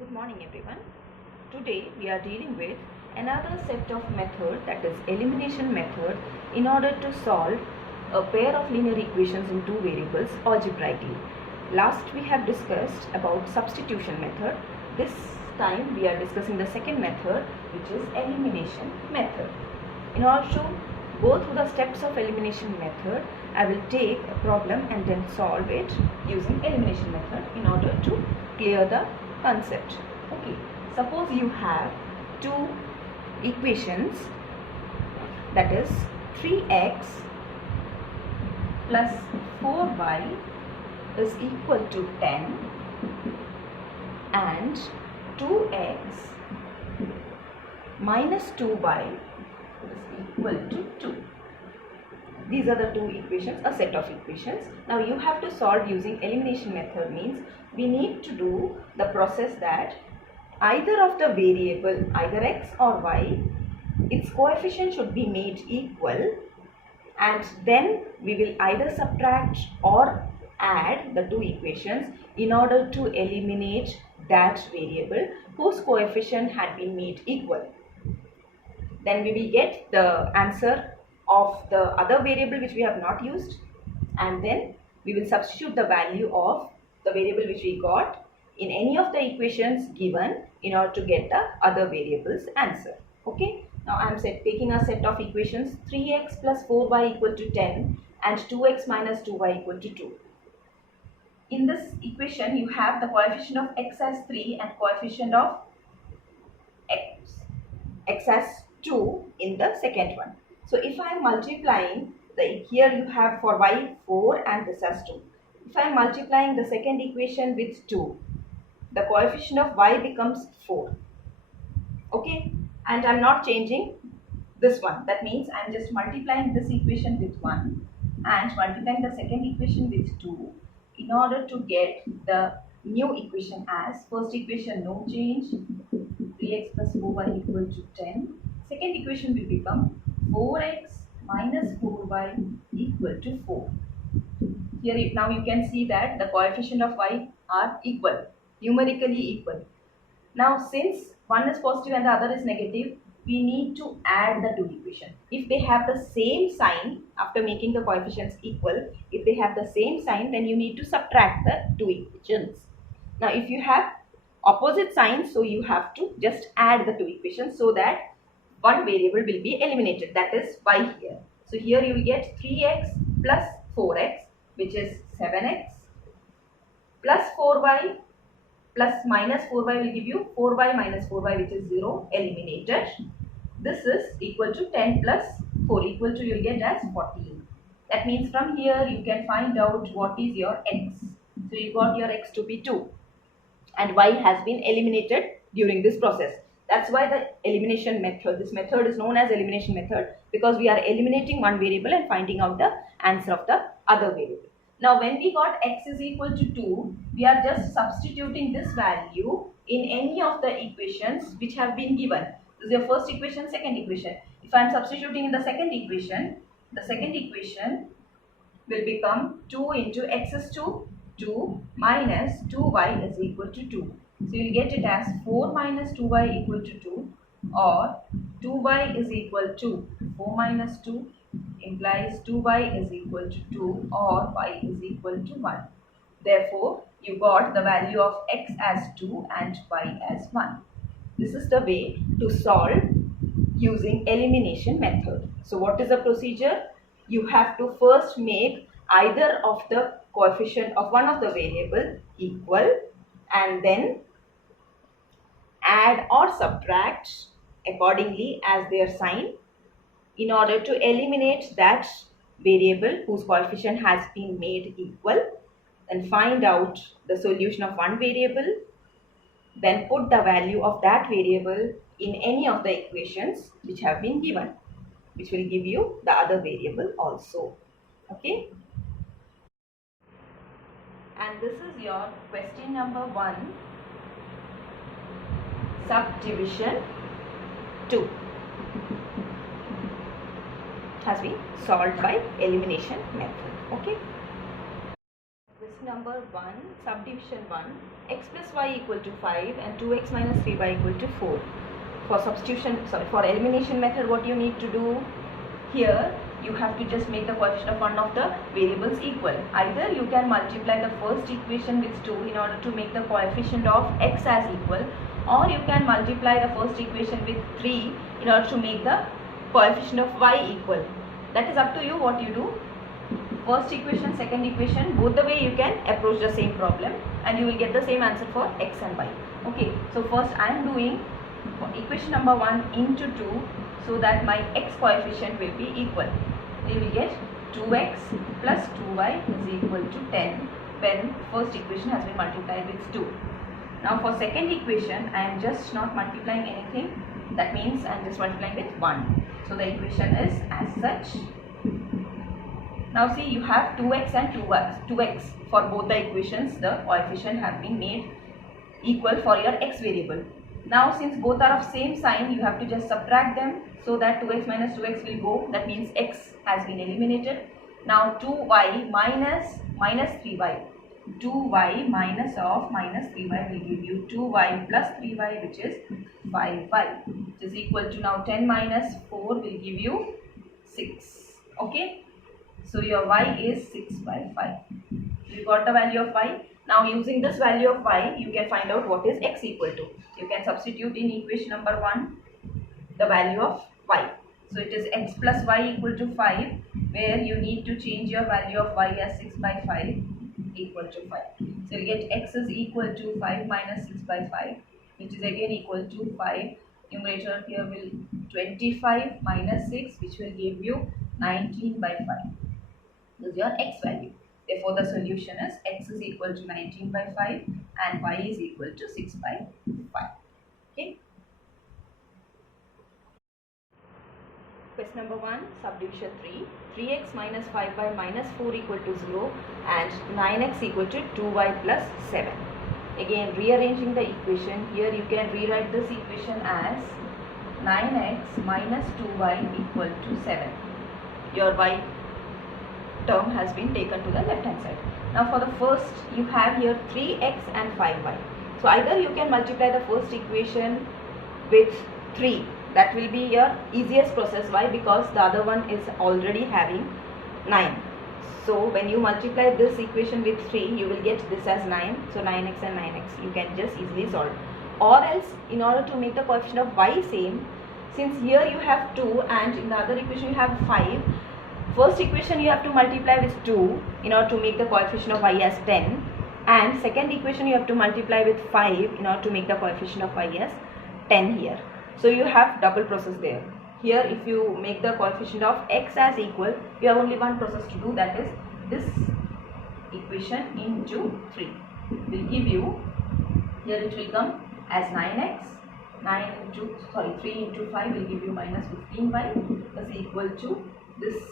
Good morning everyone. Today we are dealing with another set of method, that is elimination method, in order to solve a pair of linear equations in two variables algebraically. Last we have discussed about substitution method. This time we are discussing the second method, which is elimination method. In order to go through the steps of elimination method, I will take a problem and then solve it using elimination method in order to clear the concept. Okay, suppose you have two equations, that is 3x plus 4y is equal to 10 and 2x minus 2y is equal to 2. These are the two equations, a set of equations. Now you have to solve using elimination method. Means we need to do the process that either of the variable, either x or y, its coefficient should be made equal, and then we will either subtract or add the two equations in order to eliminate that variable whose coefficient had been made equal. Then we will get the answer of the other variable which we have not used, and then we will substitute the value of the variable which we got in any of the equations given in order to get the other variable's answer. Okay, now I am taking a set of equations 3x plus 4y equal to 10 and 2x minus 2y equal to 2. In this equation you have the coefficient of x as 3 and coefficient of x as 2 in the second one. So if I am multiplying, here you have for y 4 and this as 2. If I am multiplying the second equation with 2, the coefficient of y becomes 4. Okay, and I am not changing this one. That means I am just multiplying this equation with 1 and multiplying the second equation with 2 in order to get the new equation as first equation no change, 3x plus 4y equal to 10. Second equation will become 4x minus 4y equal to 4. Here now you can see that the coefficient of y are equal, numerically equal. Now since one is positive and the other is negative, we need to add the two equations. If they have the same sign, after making the coefficients equal, if they have the same sign, then you need to subtract the two equations. Now if you have opposite signs, so you have to just add the two equations so that one variable will be eliminated, that is y here. So here you will get 3x plus 4x, which is 7x, plus 4y plus minus 4y will give you 4y minus 4y, which is 0, eliminated. This is equal to 10 plus 4 equal to, you will get as 14. That means from here you can find out what is your x. So you got your x to be 2 and y has been eliminated during this process. That's why the elimination method, this method is known as elimination method, because we are eliminating one variable and finding out the answer of the other variable. Now when we got x is equal to 2, we are just substituting this value in any of the equations which have been given. This is your first equation, second equation. If I am substituting in the second equation will become 2 into x is 2 minus 2y is equal to 2. So you will get it as 4 minus 2y equal to 2, or 2y is equal to 4 minus 2 implies 2y is equal to 2, or y is equal to 1. Therefore, you got the value of x as 2 and y as 1. This is the way to solve using elimination method. So what is the procedure? You have to first make either of the coefficient of one of the variable equal, and then add or subtract accordingly as their sign in order to eliminate that variable whose coefficient has been made equal, and find out the solution of one variable, then put the value of that variable in any of the equations which have been given, which will give you the other variable also. Okay, and this is your question number 1, subdivision 2 has been solved by elimination method. Okay, question number 1, subdivision 1, x plus y equal to 5 and 2x minus 3y equal to 4. For elimination method, what you need to do here, you have to just make the coefficient of one of the variables equal. Either you can multiply the first equation with 2 in order to make the coefficient of x as equal, or you can multiply the first equation with 3 in order to make the coefficient of y equal. That is up to you what you do. First equation, second equation, both the way you can approach the same problem and you will get the same answer for x and y. Okay, so first I am doing equation number 1 into 2 so that my x coefficient will be equal. We will get 2x plus 2y is equal to 10 when first equation has been multiplied with 2. Now for second equation, I am just not multiplying anything. That means I am just multiplying with 1. So the equation is as such. Now see, you have 2x and 2x for both the equations. The coefficient have been made equal for your x variable. Now since both are of same sign, you have to just subtract them so that 2x minus 2x will go. That means x has been eliminated. Now 2y minus 3y. 2y minus of minus 3y will give you 2y plus 3y, which is 5y, which is equal to, now 10 minus 4 will give you 6. Okay. So your y is 6 by 5. You got the value of y. Now using this value of y, you can find out what is x equal to. You can substitute in equation number 1 the value of y. So it is x plus y equal to 5, where you need to change your value of y as 6 by 5 equal to 5. So you get x is equal to 5 minus 6 by 5, which is again equal to 5. Numerator here will 25 minus 6, which will give you 19 by 5. This is your x value. Therefore, the solution is x is equal to 19 by 5 and y is equal to 6 by 5. Okay. Question number 1, subdivision 3. 3x minus 5y minus 4 equal to 0 and 9x equal to 2y plus 7. Again, rearranging the equation, here you can rewrite this equation as 9x minus 2y equal to 7. Your y term has been taken to the left hand side. Now for the first, you have here 3x and 5y. So either you can multiply the first equation with 3. That will be your easiest process. Why? Because the other one is already having 9. So when you multiply this equation with 3, you will get this as 9. So 9x and 9x you can just easily solve. Or else, in order to make the coefficient of y same, since here you have 2 and in the other equation you have 5, first equation you have to multiply with 2 in order to make the coefficient of y as 10, and second equation you have to multiply with 5 in order to make the coefficient of y as 10 here. So you have double process there. Here if you make the coefficient of x as equal, you have only one process to do, that is this equation into 3 will give you, here it will come as 9x, 3 into 5 will give you minus 15y is equal to this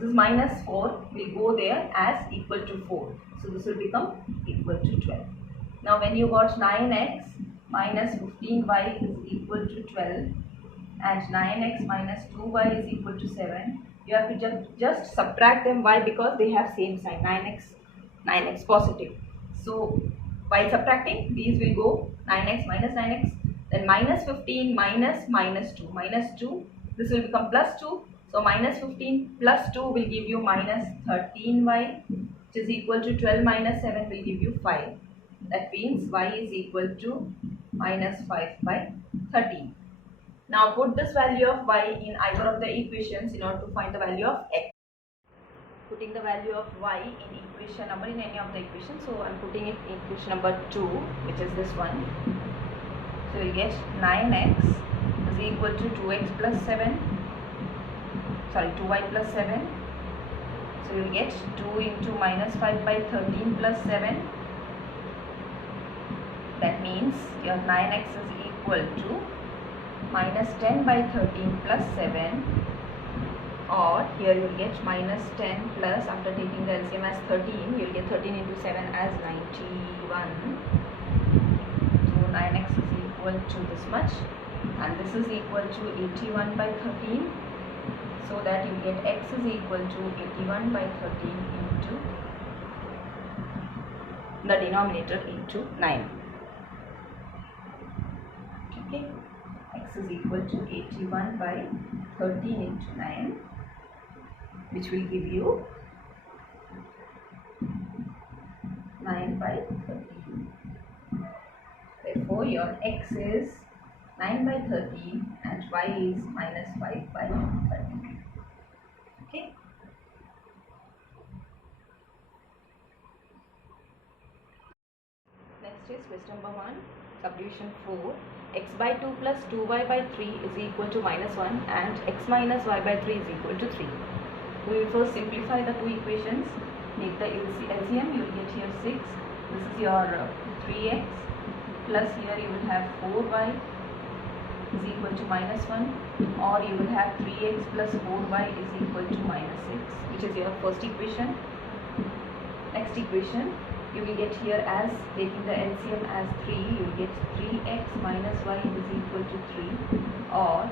minus 4 will go there as equal to 4. So this will become equal to 12. Now when you got 9x minus 15y is equal to 12 and 9x minus 2y is equal to 7, you have to just subtract them. Why? Because they have same sign, 9x positive. So by subtracting, these will go 9x minus 9x, then minus 15 minus 2, this will become plus 2. So minus 15 plus 2 will give you minus 13y, which is equal to 12 minus 7 will give you 5. That means y is equal to minus 5 by 13. Now put this value of y in either of the equations in order to find the value of x. Putting the value of y in equation number in any of the equations. So I am putting it in equation number 2, which is this one. So you get 9x is equal to 2x plus 7. 2y plus 7. So you will get 2 into minus 5 by 13 plus 7. That means your 9x is equal to minus 10 by 13 plus 7, or here you will get minus 10 plus, after taking the LCM as 13, you will get 13 into 7 as 91. So 9x is equal to this much and this is equal to 81 by 13. So that you get x is equal to 81 by 13 into the denominator into 9. Okay, x is equal to 81 by 13 into 9, which will give you 9 by 13. Therefore, your x is 9 by 13 and y is minus 5 by 13. Okay. Next is question number 1, subdivision 4. X by 2 plus 2y by 3 is equal to minus 1 and x minus y by 3 is equal to 3. We will first simplify the two equations. Make the LCM, you will get here 6. This is your 3x plus here you will have 4y is equal to minus 1, or you will have 3x plus 4y is equal to minus 6, which is your first equation. Next equation, you will get here as taking the LCM as 3, you will get 3x minus y is equal to 3, or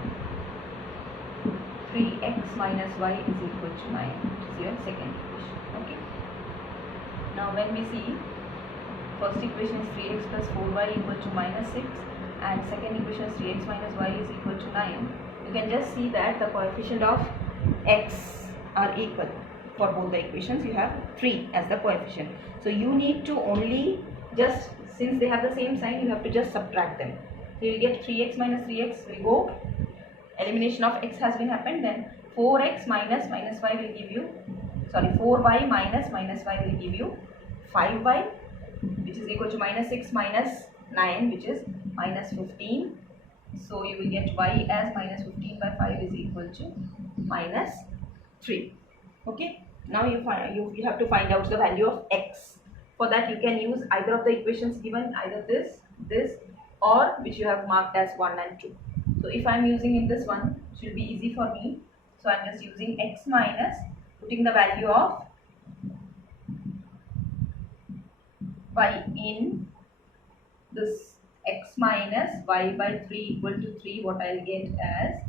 3x minus y is equal to 9, which is your second equation. Okay. Now when we see first equation is 3x plus 4y equal to minus 6 and second equation is 3x minus y is equal to 9, you can just see that the coefficient of x are equal. For both the equations you have 3 as the coefficient. So you need to only just, since they have the same sign, you have to just subtract them. So you will get 3x minus 3x will go, elimination of x has been happened, then 4x minus minus y will give you, 4y minus minus y will give you 5y, which is equal to minus 6 minus 9, which is minus 15. So you will get y as minus 15 by 5 is equal to minus 3. Okay. Now you have to find out the value of x. For that you can use either of the equations given, either this, or which you have marked as 1 and 2. So if I am using in this one, it will be easy for me. So I am just using x minus, putting the value of y in this x minus y by 3 equal to 3, what I will get as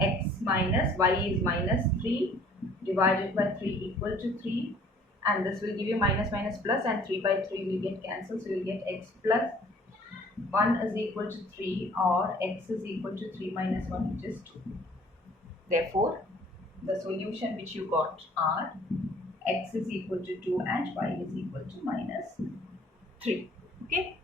x minus y is minus 3 divided by 3 equal to 3, and this will give you minus minus plus, and 3 by 3 will get cancelled, so you will get x plus 1 is equal to 3, or x is equal to 3 minus 1, which is 2. Therefore, the solution which you got are x is equal to 2 and y is equal to minus 3. Okay.